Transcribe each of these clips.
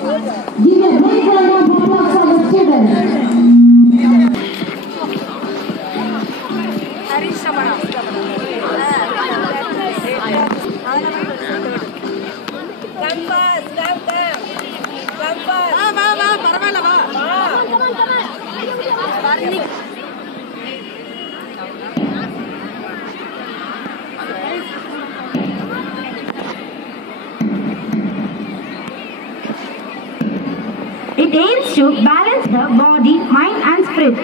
Give a great round of applause for the students. It aims to balance the body, mind and spirit.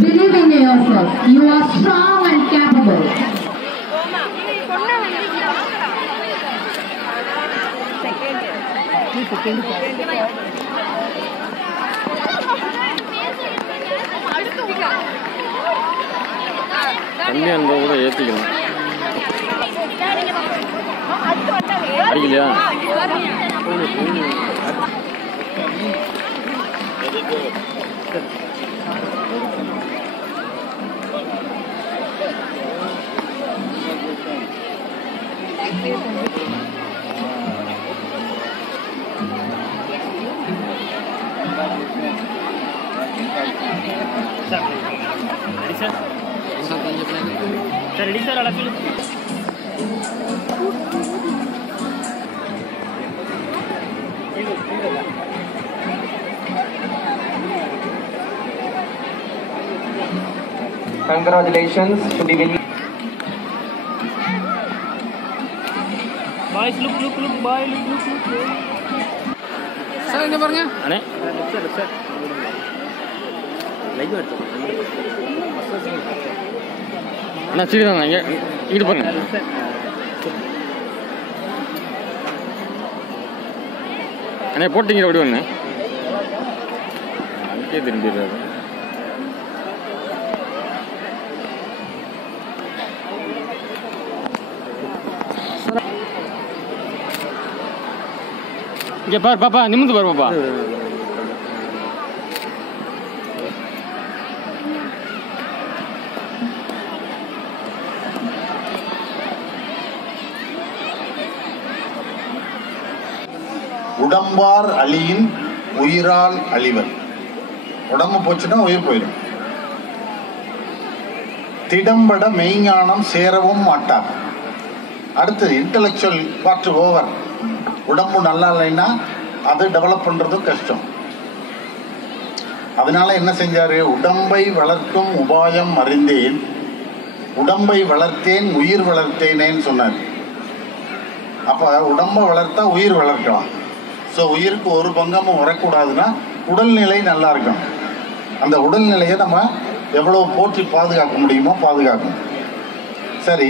Believe in yourself. You are strong and capable. தண்ணி அந்த கூட ஏற்றிக்கணும் அடிக்கலையா ready sir ada film Congratulations to the winner. boys look boy look sir இங்கே பாருங்க அண்ணே sir like எடுத்து அண்ணா சரிதாண்ணா இங்கே இங்கிட்டு பாருங்க அண்ணே போட்டிங்கிற அப்படி ஒன்று அங்கேயே திரும்பிடுறாரு இங்கே பாரு பாப்பா நிமிந்து பாரு பாப்பா உடம்பார் அழியின் உயிரால் அழிவர். உடம்பு போச்சுன்னா உயிர் போயிடும். திடம்பட மெய்ஞானம் சேரவும் மாட்டார். அடுத்து இன்டலெக்சுவல் பார்ட் ஓவர். உடம்பு நல்லா இல்லைன்னா அதை டெவலப் பண்ணுறதும் கஷ்டம். அதனால என்ன செஞ்சாரு? உடம்பை வளர்க்கும் உபாயம் அறிந்தேன், உடம்பை வளர்த்தேன் உயிர் வளர்த்தேனேன்னு சொன்னார். அப்போ உடம்பை வளர்த்தா உயிர் வளர்க்கலாம். ஸோ உயிருக்கு ஒரு பங்கமும் வரக்கூடாதுன்னா உடல்நிலை நல்லா இருக்கும். அந்த உடல்நிலையை நம்ம எவ்வளோ போற்றி பாதுகாக்க முடியுமோ பாதுகாக்கணும். சரி,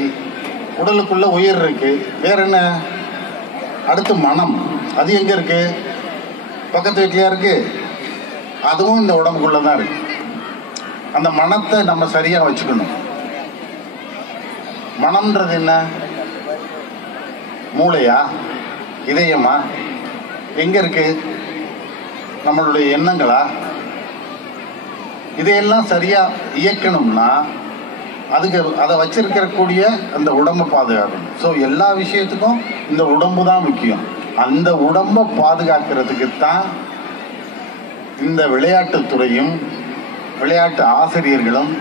உடலுக்குள்ள உயிர் இருக்கு, வேற என்ன? அடுத்து மனம். அது எங்கே இருக்கு? பக்கத்து வீட்லையா இருக்கு? அதுவும் இந்த உடம்புக்குள்ள தான் இருக்கு. அந்த மனத்தை நம்ம சரியாக வச்சுக்கணும். மனம்ன்றது என்ன? மூளையா, இதயமா, எங்கே இருக்கு? நம்மளுடைய எண்ணங்களா? இதையெல்லாம் சரியாக இயக்கணும்னா அதுக்கு அதை வச்சிருக்கக்கூடிய அந்த உடம்பை பாதுகாக்கணும். ஸோ எல்லா விஷயத்துக்கும் இந்த உடம்பு தான் முக்கியம். அந்த உடம்பை பாதுகாக்கிறதுக்குத்தான் இந்த விளையாட்டுத்துறையும் விளையாட்டு ஆசிரியர்களும்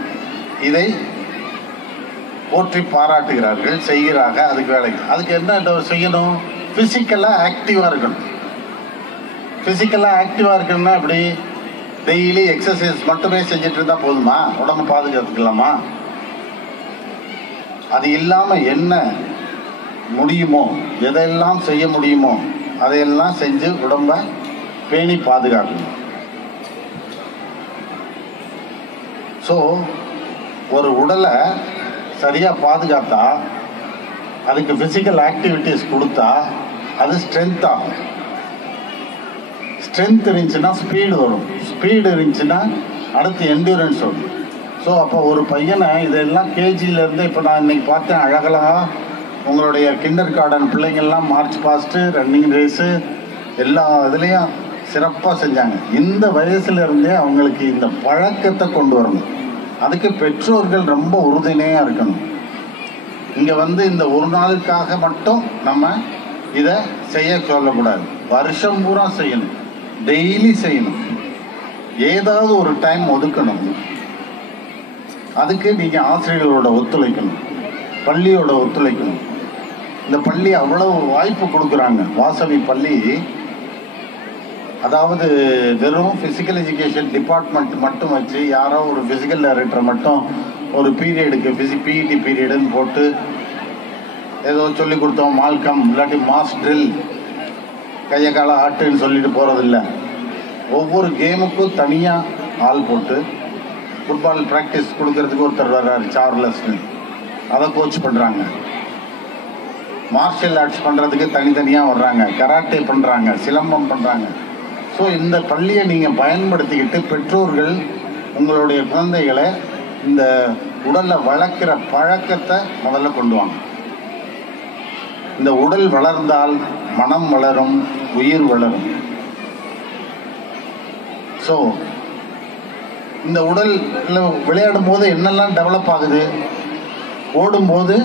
இதை போற்றி பாராட்டுகிறார்கள், செய்கிறாங்க. அதுக்கு வேலைக்கு அதுக்கு என்ன செய்யணும்? ஃபிசிக்கலாக ஆக்டிவாக இருக்கணும். ஃபிசிக்கலாக ஆக்டிவாக இருக்கணும்னா எப்படி? டெய்லி எக்ஸசைஸ் மட்டுமே செஞ்சுட்டு இருந்தால் போதுமா? உடம்பை பாதுகாத்துக்கலாமா? அது இல்லாமல் என்ன முடியுமோ, எதையெல்லாம் செய்ய முடியுமோ அதையெல்லாம் செஞ்சு உடம்பை பேணி பாதுகாக்கணும். ஸோ ஒரு உடலை சரியாக பாதுகாத்தா, அதுக்கு ஃபிசிக்கல் ஆக்டிவிட்டீஸ் கொடுத்தா அது ஸ்ட்ரென்த் ஆகும். ஸ்ட்ரென்த் இருந்துச்சுன்னா ஸ்பீடு வரும், ஸ்பீடு இருந்துச்சுன்னா அடுத்து என்டூரன்ஸ் வரும். ஸோ அப்போ ஒரு பையனை இதெல்லாம் கேஜியிலேருந்து இப்போ நான் இன்றைக்கி பார்த்தேன் அழகழகாக உங்களுடைய கிண்டர் கார்டன் பிள்ளைங்கள்லாம் மார்ச் பாஸ்ட்டு ரன்னிங் ரேஸு எல்லா இதுலேயும் சிறப்பாக செஞ்சாங்க. இந்த வயசுலேருந்தே அவங்களுக்கு இந்த பழக்கத்தை கொண்டு வரணும். அதுக்கு பெற்றோர்கள் ரொம்ப உறுதுணையாக இருக்கணும். இங்கே வந்து இந்த ஒரு நாளுக்காக மட்டும் நம்ம இதை செய்ய சொல்லக்கூடாது, வருஷம் பூரா செய்யணும், டெய்லி செய்யணும், ஏதாவது ஒரு டைம் ஒதுக்கணும். அதுக்கு நீங்கள் ஆசிரியர்களோட ஒத்துழைக்கணும், பள்ளியோட ஒத்துழைக்கணும். இந்த பள்ளி அவ்வளவு வாய்ப்பு கொடுக்குறாங்க. வாசவி பள்ளி அதாவது வெறும் ஃபிசிக்கல் எஜுகேஷன் டிபார்ட்மெண்ட் மட்டும் வச்சு யாரோ ஒரு ஃபிசிக்கல் டைரக்டரை மட்டும் ஒரு பீரியடுக்கு பிஇடி பீரியடுன்னு போட்டு ஏதோ சொல்லி கொடுத்தோம் மால்கம் இல்லாட்டி மாஸ் ட்ரில் கையை கால ஆட்டுன்னு சொல்லிட்டு போகிறதில்ல. ஒவ்வொரு கேமுக்கும் தனியாக ஆள் போட்டு ஃபுட்பால் ப்ராக்டிஸ் கொடுக்கறதுக்கு ஒருத்தர் வர்றாரு சார்லஸ்னு, அதை கோச் பண்ணுறாங்க. மார்ஷியல் ஆர்ட்ஸ் பண்ணுறதுக்கு தனித்தனியாக வர்றாங்க, கராட்டே பண்ணுறாங்க, சிலம்பம் பண்ணுறாங்க. ஸோ இந்த பள்ளியை நீங்கள் பயன்படுத்திக்கிட்டு பெற்றோர்கள் உங்களுடைய குழந்தைகளை இந்த உடலை வளர்க்குற பழக்கத்தை முதல்ல கொண்டு வாங்க. இந்த உடல் வளர்ந்தால் மனம் வளரும், உயிர் வளரும். ஸோ இந்த உடல் விளையாடும் போது என்னெல்லாம் டெவலப் ஆகுது? ஓடும்போது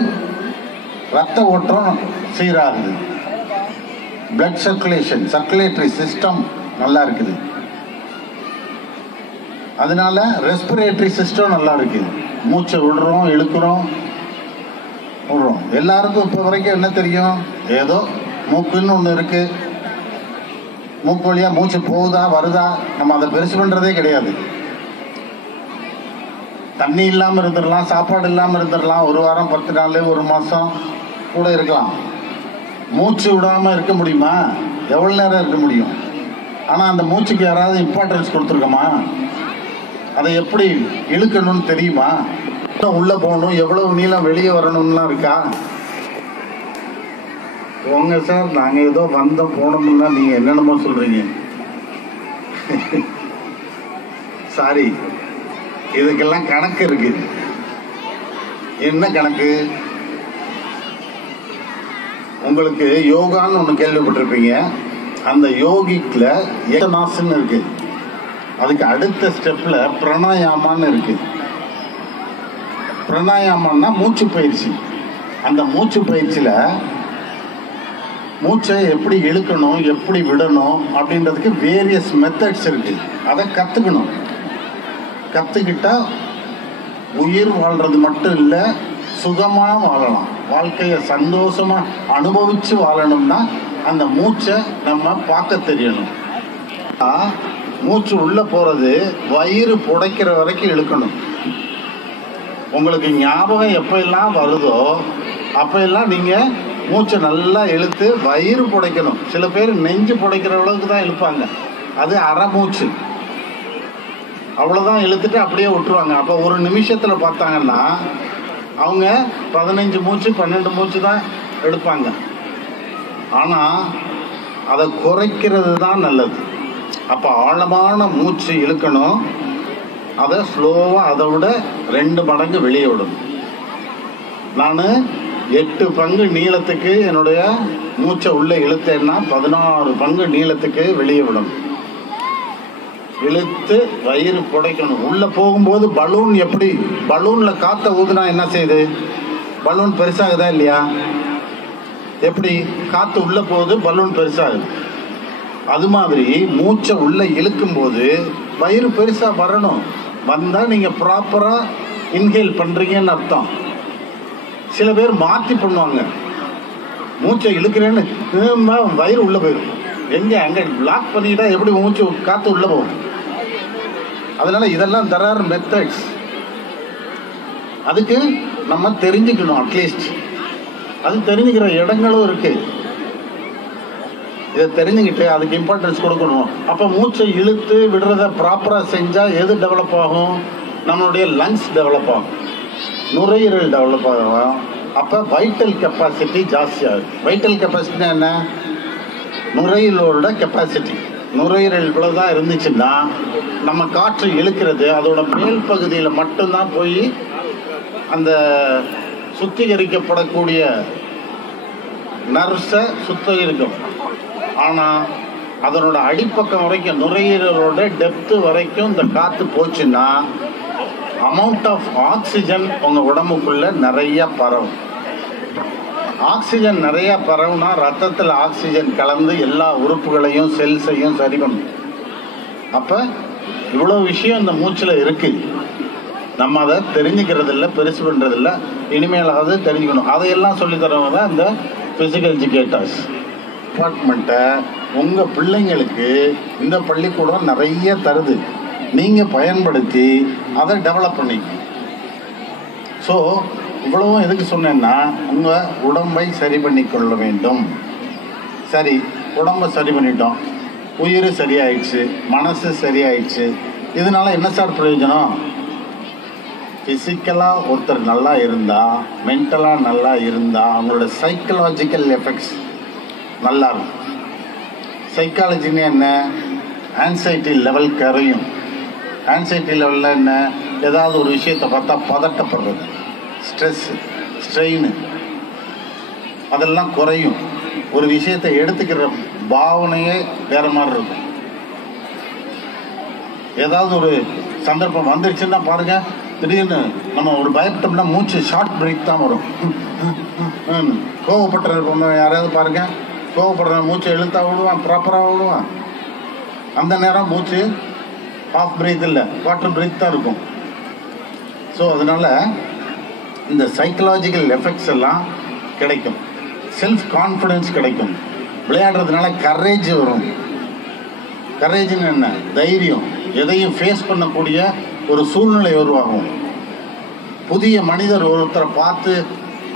ரத்த ஓட்டம் சீராகுது, பிளட் சர்க்குலேஷன், சர்க்குலேட்டரி சிஸ்டம் நல்லா இருக்குது. அதனால ரெஸ்பிரேட்டரி சிஸ்டம் நல்லா இருக்குது. மூச்சை விடுறோம், இழுக்கிறோம், விடுறோம். எல்லாருக்கும் இப்போ வரைக்கும் என்ன தெரியும்? ஏதோ மூக்குன்னு ஒன்று இருக்குது, மூக்கு வழியாக மூச்சு போகுதா வருதா, நம்ம அதை பெருசு பண்ணுறதே கிடையாது. தண்ணி இல்லாமல் இருந்துடலாம், சாப்பாடு இல்லாமல் இருந்துடலாம், ஒரு வாரம் 10 நாள் ஒரு மாதம் கூட இருக்கலாம். மூச்சு விடாமல் இருக்க முடியுமா? எவ்வளோ நேரம் இருக்க முடியும்? ஆனால் அந்த மூச்சுக்கு யாராவது இம்பார்ட்டன்ஸ் கொடுத்துருக்கோமா? அதை எப்படி இழுக்கணும்னு தெரியுமா? உள்ளே போகணும், எவ்வளவு நீளம் வெளியே வரணும்லாம் இருக்கா? போங்க சார், நாங்கள் ஏதோ வந்தோம் போனோம்னா நீங்கள் என்னென்னமோ சொல்கிறீங்க. சாரி, இதுக்கெல்லாம் கணக்கு இருக்கு. என்ன கணக்கு? உங்களுக்கு யோகான்னு ஒன்று கேள்விப்பட்டிருப்பீங்க. அந்த யோகிக்கில் ஏகநாசன்னு இருக்கு. அதுக்கு அடுத்த ஸ்டெப்பில் பிராணாயாமான்னு இருக்கு. பிராணாயாமன்னா மூச்சு பயிற்சி. அந்த மூச்சு பயிற்சியில் மூச்சை எப்படி இழுக்கணும், எப்படி விடணும் அப்படின்றதுக்கு வேரியஸ் மெத்தட்ஸ் இருக்கு. அதை கற்றுக்கணும். கற்றுக்கிட்டா உயிர் வாழ்கிறது மட்டும் இல்லை, சுகமாக வாழலாம். வாழ்க்கையை சந்தோஷமாக அனுபவித்து வாழணும்னா அந்த மூச்சை நம்ம பார்க்க தெரியணும். மூச்சு உள்ளே போகிறது வயிறு புடைக்கிற வரைக்கும் இழுக்கணும். உங்களுக்கு ஞாபகம் எப்போல்லாம் வருதோ அப்போல்லாம் நீங்கள் மூச்சை நல்லா இழுத்து வயிறு புடைக்கணும். சில பேர் நெஞ்சு புடைக்கிற அளவுக்கு தான் இழுப்பாங்க, அது அரை மூச்சு. அவ்வளோதான் இழுத்துட்டு அப்படியே விட்டுருவாங்க. அப்போ ஒரு நிமிஷத்தில் பார்த்தாங்கன்னா அவங்க 15 மூச்சு 12 மூச்சு தான் எடுப்பாங்க. ஆனால் அதை குறைக்கிறது தான் நல்லது. அப்போ ஆழமான மூச்சு இழுக்கணும், அதை ஸ்லோவாக அதை விட 2 மடங்கு வெளியே விடணும். நான் 8 பங்கு நீளத்துக்கு என்னுடைய மூச்சை உள்ளே இழுத்தேன்னா 16 பங்கு நீளத்துக்கு வெளியே விடணும். இழுத்து வயிறு புடைக்கணும். உள்ளே போகும்போது பலூன் எப்படி, பலூனில் காற்றை ஊதுனா என்ன செய்யுது? பலூன் பெருசாகுதா இல்லையா? எப்படி காற்று உள்ளே போகுது, பலூன் பெருசாகுது. அது மாதிரி மூச்சை உள்ளே இழுக்கும்போது வயிறு பெருசாக வரணும். வந்தால் நீங்கள் ப்ராப்பராக இன்ஹேல் பண்ணுறீங்கன்னு அர்த்தம். சில பேர் மாற்றி பண்ணுவாங்க. மூச்சை இழுக்கிறேன்னு வயிறு உள்ளே போயிடும். எங்கே அங்கே பிளாக் பண்ணிக்கிட்டா எப்படி மூச்சு காற்று உள்ளே போகும்? அதனால் இதெல்லாம் there are methods. அதுக்கு நம்ம தெரிஞ்சுக்கணும். அட்லீஸ்ட் அது தெரிஞ்சுக்கிற இடங்களும் இருக்குது. இதை தெரிஞ்சுக்கிட்டு அதுக்கு இம்பார்ட்டன்ஸ் கொடுக்கணும். அப்போ மூச்சை இழுத்து விடுறத ப்ராப்பராக செஞ்சால் எது டெவலப் ஆகும்? நம்மளுடைய லங்ஸ் டெவலப் ஆகும், நுரையீரல் டெவலப் ஆகும். அப்போ வைட்டல் கெப்பாசிட்டி ஜாஸ்தியாகுது. வைட்டல் கெப்பாசிட்டினா என்ன? நுரையீரலோட கெப்பாசிட்டி. நுரையீரல் இவ்வளோதான் இருந்துச்சுன்னா நம்ம காற்று இழுக்கிறது அதோட மேல் பகுதியில் மட்டும்தான் போய் அந்த சுத்திகரிக்கப்படக்கூடிய நர்ஸை சுத்திகரிக்கும். ஆனால் அதனோட அடிப்பக்கம் வரைக்கும் நுரையீரலோட டெப்த்து வரைக்கும் இந்த காற்று போச்சுன்னா அமௌண்ட் ஆஃப் ஆக்சிஜன் உங்கள் உடம்புக்குள்ளே நிறைய பரவும். ஆக்சிஜன் நிறையா பரவுனா ரத்தத்தில் ஆக்சிஜன் கலந்து எல்லா உறுப்புகளையும் செல்ஸையும் சரி பண்ணும். அப்போ இவ்வளோ விஷயம் இந்த மூச்சில் இருக்குது. நம்ம அதை தெரிஞ்சுக்கிறதில்ல, பெருசு பண்ணுறதில்ல. இனிமேலாவது தெரிஞ்சுக்கணும். அதையெல்லாம் சொல்லித்தரவங்க தான் இந்த ஃபிசிக்கல் எஜுகேட்டர்ஸ் டிபார்ட்மெண்ட்டை. உங்கள் பிள்ளைங்களுக்கு இந்த பள்ளிக்கூடம் நிறைய தருது. நீங்கள் பயன்படுத்தி அதை டெவலப் பண்ணிக்கணும். ஸோ இவ்வளவும் எதுக்கு சொன்னேன்னா, உங்கள் உடம்பை சரி பண்ணி கொள்ள வேண்டும். சரி, உடம்பை சரி பண்ணிட்டோம், உயிர் சரியாயிடுச்சு, மனசு சரியாயிடுச்சு. இதனால என்ன சார் பிரயோஜனம்? ஃபிசிக்கலாக ஒருத்தர் நல்லா இருந்தால், மென்டலாக நல்லா இருந்தால், அவங்களோட சைக்கலாஜிக்கல் எஃபெக்ட்ஸ் நல்லா இருக்கும். சைக்காலஜின்னு என்ன? ஆன்சைட்டி லெவல் குறையும். ஆன்சைட்டி லெவலில் என்ன? ஏதாவது ஒரு விஷயத்தை பார்த்தா பதட்டப்படுறது, ஸ்ட்ரெஸ்ஸு, ஸ்ட்ரெயின், அதெல்லாம் குறையும். ஒரு விஷயத்தை எடுத்துக்கிற பாவனையே வேறு மாதிரி இருக்கும். ஏதாவது ஒரு சந்தர்ப்பம் வந்துடுச்சுன்னா பாருங்கள், திடீர்னு நம்ம ஒரு பயப்பட்டோம்னா மூச்சு ஷார்ட் பிரேக் தான் வரும். கோவப்பட்ட பொண்ணு யாராவது பாருங்கள், கோவப்படுற மூச்சை இழுத்தா விடுவான், ப்ராப்பராக விடுவான். அந்த நேரம் மூச்சு ஹாஃப் பிரீத் இல்லை, குவார்டர் பிரீத் தான் இருக்கும். ஸோ அதனால் இந்த சைக்கலாஜிக்கல் எஃபெக்ட்ஸ் எல்லாம் கிடைக்கும். செல்ஃப் கான்ஃபிடென்ஸ் கிடைக்கும். விளையாடுறதுனால கரேஜ் வரும். கரேஜ்னு என்ன? தைரியம். எதையும் ஃபேஸ் பண்ணக்கூடிய ஒரு சூழ்நிலை உருவாகும். புதிய மனிதர் ஒருத்தரை பார்த்து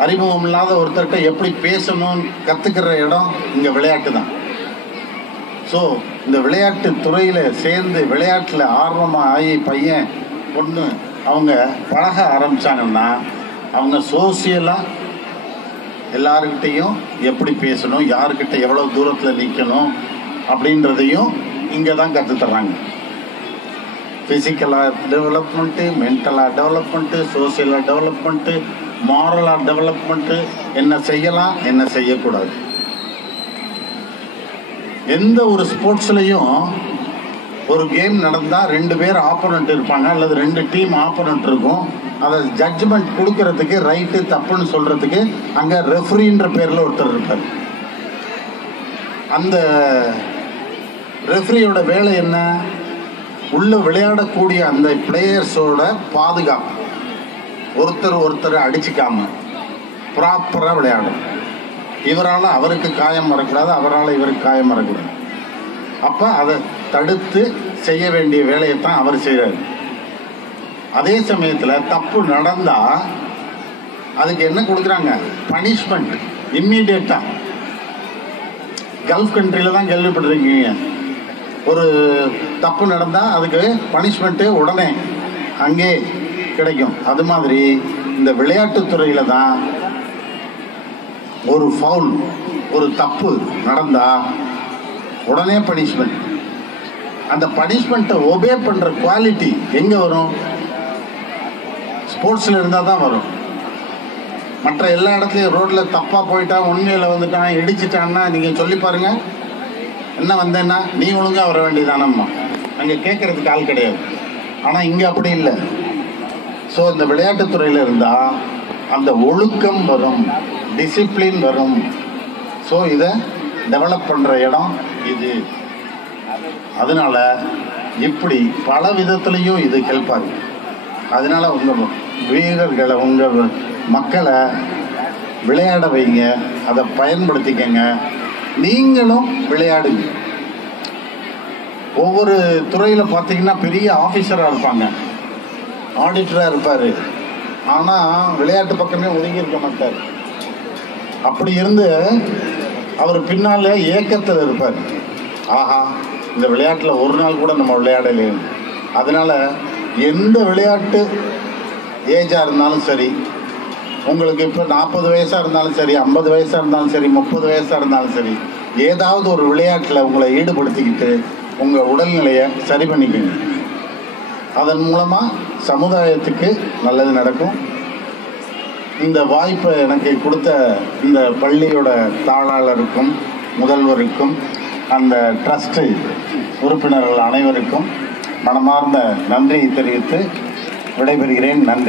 அறிமுகம் இல்லாத ஒருத்தர்கிட்ட எப்படி பேசணும்னு கற்றுக்கிற இடம் இங்கே விளையாட்டு தான். ஸோ இந்த விளையாட்டு துறையில் சேர்ந்து விளையாட்டில் ஆர்வமாக ஆகி பையன் பொண்ணு அவங்க பழக ஆரம்பித்தாங்கன்னா அவங்க சோசியலாக எல்லாருக்கிட்டையும் எப்படி பேசணும், யாருக்கிட்ட எவ்வளோ தூரத்தில் நிற்கணும் அப்படின்றதையும் இங்கே தான் கற்றுத்தர்றாங்க. ஃபிசிக்கலாக டெவலப்மெண்ட்டு, மென்டலாக டெவலப்மெண்ட்டு, சோசியலாக டெவலப்மெண்ட்டு, மாரலாக டெவலப்மெண்ட்டு, என்ன செய்யலாம் என்ன செய்யக்கூடாது. எந்த ஒரு ஸ்போர்ட்ஸ்லையும் ஒரு கேம் நடந்தால் 2 பேர் ஆப்போனண்ட் இருப்பாங்க, அல்லது 2 டீம் ஆப்போனண்ட் இருக்கும். அதை ஜட்ஜ்மெண்ட் கொடுக்கறதுக்கு, ரைட்டு தப்புன்னு சொல்கிறதுக்கு அங்கே ரெஃப்ரின்ற பேரில் ஒருத்தர் இருப்பார். அந்த ரெஃப்ரியோட வேலை என்ன? உள்ளே விளையாடக்கூடிய அந்த பிளேயர்ஸோட பாதுகாப்பு. ஒருத்தர் அடிச்சுக்காம ப்ராப்பராக விளையாடும். இவரால் அவருக்கு காயம் வரக்கூடாது, அவரால் இவருக்கு காயம் வரக்கூடாது. அப்போ அதை தடுத்து செய்ய வேண்டிய வேலையை தான் அவர் செய்கிறார். அதே சமயத்தில் தப்பு நடந்தால் அதுக்கு என்ன கொடுக்குறாங்க? பனிஷ்மெண்ட் இம்மீடியட்டாக. கல்ஃப் கண்ட்ரியில் தான் கேள்விப்பட்டிருக்கீங்க, ஒரு தப்பு நடந்தால் அதுக்கு பனிஷ்மெண்ட்டு உடனே அங்கே கிடைக்கும். அது மாதிரி இந்த விளையாட்டுத்துறையில் தான் ஒரு ஃபவுல், ஒரு தப்பு நடந்தால் உடனே பனிஷ்மெண்ட். அந்த பனிஷ்மெண்ட்டை ஒபே பண்ணுற குவாலிட்டி எங்கே வரும்? ஸ்போர்ட்ஸில் இருந்தால் தான் வரும். மற்ற எல்லா இடத்துலையும் ரோட்டில் தப்பாக போயிட்டான், உண்மையில் வந்துட்டான், இடிச்சிட்டான்னா நீங்கள் சொல்லி பாருங்கள், என்ன வந்தேன்னா நீ ஒழுங்காக வர வேண்டியதானம்மா, அங்கே கேட்குறதுக்கு ஆள் கிடையாது. ஆனால் இங்கே அப்படி இல்லை. ஸோ இந்த விளையாட்டுத்துறையில் இருந்தால் அந்த ஒழுக்கம் வரும், டிசிப்ளின் வரும். ஸோ இதை டெவலப் பண்ணுற இடம் இது. அதனால் இப்படி பல விதத்துலேயும் இது ஹெல்ப் ஆகுது. அதனால் உங்கள் வீரர்களை, உங்கள் மக்களை விளையாட வைங்க, அதை பயன்படுத்திக்கங்க. நீங்களும் விளையாடுங்க. ஒவ்வொரு துறையில் பார்த்தீங்கன்னா பெரிய ஆஃபீஸராக இருப்பாங்க, ஆடிட்டராக இருப்பார். ஆனால் விளையாட்டு பக்கமே ஒதுங்கி இருக்க மாட்டார். அப்படி இருந்து அவர் பின்னால் ஏக்கத்தில் இருப்பார். ஆஹா, இந்த விளையாட்டில் ஒரு நாள் கூட நம்ம விளையாடலையே. அதனால் எந்த விளையாட்டு ஏஜாக இருந்தாலும் சரி, உங்களுக்கு இப்போ 40 வயசாக இருந்தாலும் சரி, 50 வயசாக இருந்தாலும் சரி, 30 வயசாக இருந்தாலும் சரி, ஏதாவது ஒரு விளையாட்டில் உங்களை ஈடுபடுத்திக்கிட்டு உங்கள் உடல்நிலையை சரி பண்ணிக்கங்க. அதன் மூலமாக சமுதாயத்துக்கு நல்லது நடக்கும். இந்த வாய்ப்பை எனக்கு கொடுத்த இந்த பள்ளியோட தாளாளருக்கும் முதல்வருக்கும் அந்த ட்ரஸ்ட்டு உறுப்பினர்கள் அனைவருக்கும் மனமார்ந்த நன்றியை தெரிவித்து விடைபெறுகிறேன். நன்றி.